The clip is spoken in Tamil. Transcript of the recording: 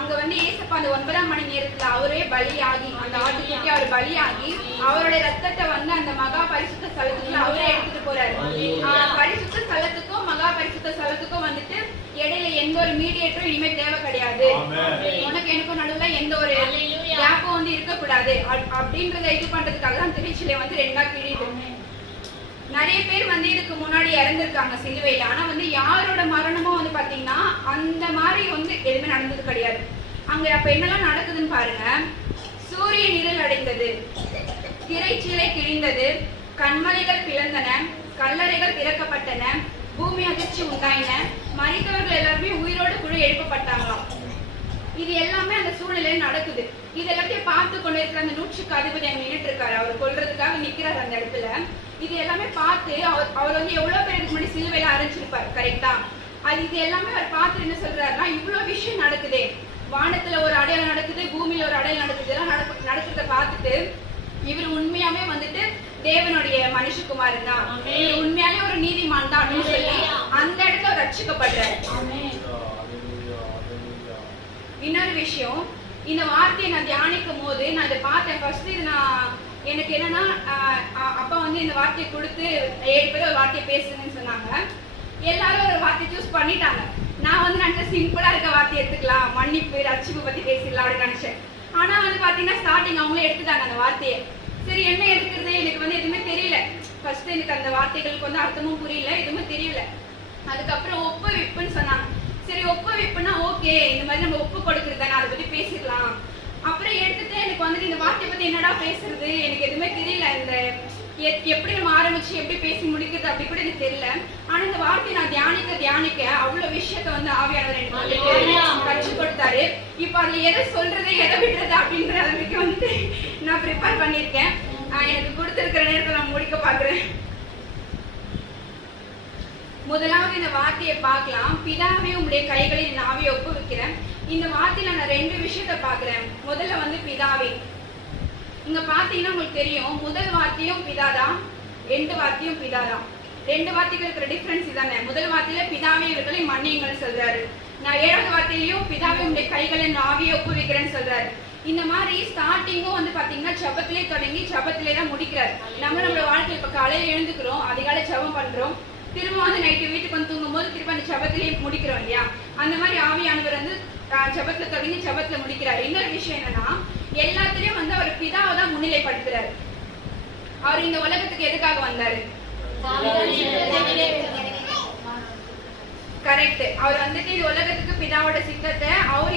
அங்க வந்து ஏசப்பா அந்த 9ஆம் மணி நேரத்துல அவரே பலியாகி, அந்த ஆட்டுக்குட்டி அவர் பலியாகி அவருடைய ரத்தத்தை வந்து அந்த மகா பரிசுத்த ஸ்தலத்துக்குள்ள அவரே எடுத்துட்டு போறாரு. பரிசுத்த ஸ்தலத்துக்கும் மகா பரிசுத்த ஸ்தலத்துக்கும் வந்துட்டு இடையில எந்த ஒரு மீடியேட்டரும் இனிமே தேவை கிடையாது. உனக்கு எனக்கும் நடுவுல எந்த ஒரு கேப்பும் வந்து இருக்கக்கூடாது அப்படின்றத இது பண்றதுக்காக தான் திருச்சியில வந்து 2ஆ கிழியுது. நிறைய பேர் வந்து இதுக்கு முன்னாடி இறந்திருக்காங்க சிலுவையில. ஆனா வந்து யாரோட மரணமும் வந்து பாத்தீங்கன்னா அந்த மாதிரி வந்து எதுவுமே நடந்தது கிடையாது. அங்க அப்ப என்னெல்லாம் நடக்குதுன்னு பாருங்க. சூரிய நிழல் அடைந்தது, திரைச்சீலை கிழிந்தது, கண்மலைகள் பிளந்தன, கல்லறைகள் திறக்கப்பட்டன, பூமி அதிர்ச்சி உண்டாயின, மரித்தவர்கள் எல்லாருமே உயிரோடு கூட எழுப்பப்பட்டாங்களாம். இது எல்லாமே அந்த சூழ்நிலையில் நடக்குது. இது எல்லாத்தையும் பார்த்து கொண்டு இருக்கிற அந்த 100க்கு அதிபதி அங்க நின்றுட்டு இருக்காரு. அவர் கொல்றதுக்காக நிக்கிறாரு அந்த இடத்துல. இது எல்லாமே பார்த்து அவர் வந்து எவ்வளவு பேருக்கு முன்னாடி சிலுவையில அரைஞ்சிருப்பாரு, கரெக்டா? அது இது எல்லாமே அவர் பார்த்து என்ன சொல்றாருன்னா, இவ்வளவு விஷயம் நடக்குது, வானத்துல ஒரு அடையாளம் நடக்குது, பூமியில ஒரு அடையாளம் நடக்குது, இதெல்லாம் நடக்கிறத பார்த்துட்டு இவர் உண்மையாவே வந்துட்டு தேவனுடைய மனுஷகுமாரன் தான், இவர் உண்மையாலே ஒரு நீதிமான் தான் அப்படின்னு சொல்லி அந்த இடத்துல ரட்சிக்கப்படுறாரு. இன்னொரு விஷயம், இந்த வார்த்தையை நான் தியானிக்கும் போது நான் இதை பார்த்தேன். ஃபர்ஸ்ட் இது எனக்கு என்னன்னா, அப்பா வந்து இந்த வார்த்தையை கொடுத்து 7 பேர் ஒரு வார்த்தையை பேசுங்கன்னு சொன்னாங்க. எல்லாரும் ஒரு வார்த்தையை சூஸ் பண்ணிட்டாங்க. நான் வந்து நினைச்சேன் சிம்பிளா இருக்க வார்த்தையை எடுத்துக்கலாம், மன்னிப்பு ரட்சிப்பு பத்தி பேசிடலாம் அப்படின்னு நினைச்சேன். ஆனா வந்து பாத்தீங்கன்னா ஸ்டார்டிங் அவங்களே எடுத்துட்டாங்க அந்த வார்த்தையை. சரி என்ன எடுக்கிறது எனக்கு வந்து எதுவுமே தெரியல. ஃபர்ஸ்ட் எனக்கு அந்த வார்த்தைகளுக்கு வந்து அர்த்தமும் புரியல, எதுவுமே தெரியல. அதுக்கப்புறம் ஒப்புவிப்புன்னு சொன்னாங்க. சரி ஒப்புவிப்புனா ஓகே, இந்த மாதிரி நம்ம ஒப்பு கொடுக்குறது தானே, அதை பத்தி பேசிடலாம். அப்புறம் எடுத்துட்டு எனக்கு வந்துட்டு இந்த வார்த்தையை பத்தி என்னடா பேசுறது எனக்கு எதுவுமே தெரியல. இந்த எப்படி நம்ம ஆரம்பிச்சு எப்படி பேசி முடிக்கிறது அப்படி கூட எனக்கு தெரியல. ஆனா இந்த வார்த்தையை நான் தியானிக்க அவ்வளவு விஷயத்த வந்து ஆவியானவர் எனக்கு கற்றுக் கொடுத்தாரு. இப்ப அதுல எதை சொல்றது எதை விடுறது அப்படின்ற அளவுக்கு வந்து நான் ப்ரிப்பேர் பண்ணிருக்கேன். எனக்கு கொடுத்திருக்கிற நேரத்தை நான் முடிக்க பாக்குறேன். முதலாவது இந்த வார்த்தையை பார்க்கலாம். பிதாவே உங்களுடைய கைகளில் என் ஆவியை ஒப்புவிக்கிறேன். இந்த வார்த்தையில நான் 2 விஷயத்த பாக்குறேன். முதல்ல வந்து பிதாவே. இங்க பாத்தீங்கன்னா உங்களுக்கு தெரியும், முதல் வார்த்தையும் பிதாதான், 2 வார்த்தையும் பிதாதான். 2 வார்த்தைக்கு இருக்கிற டிஃபரன்ஸ் இதானே. முதல் வார்த்தையில பிதாவே இவர்களை மன்னியுங்கள் சொல்றாரு. நான் 7வது வார்த்தையிலையும் பிதாவே உங்களுடைய கைகளில் என் ஆவியை ஒப்புவிக்கிறேன்னு சொல்றாரு. இந்த மாதிரி ஸ்டார்டிங்கும் வந்து பாத்தீங்கன்னா ஜபத்திலே தொடங்கி ஜபத்திலே தான் முடிக்கிறாரு. நம்மளோட வாழ்க்கையில இப்ப காலையில எழுந்துக்கிறோம், அதிகாலை ஜபம் பண்றோம், திரும்ப வந்து நைட்டு வீட்டுக்கு வந்து தூங்கும் போது திரும்ப அந்த ஜபத்திலேயே முடிக்கிறோம் இல்லையா? அந்த மாதிரி ஆவியானவர் வந்து ஜபத்துல தொடங்கி ஜபத்துல முடிக்கிறார். இன்னொரு விஷயம் என்னன்னா, எல்லாத்திலயும் வந்து அவர் பிதாவை தான் முன்னிலைப்படுத்துறாரு. அவர் இந்த உலகத்துக்கு எதுக்காக வந்தாரு? கரெக்ட். அவர் வந்துட்டு இந்த உலகத்துக்கு பிதாவோட சித்தத்தை அவர்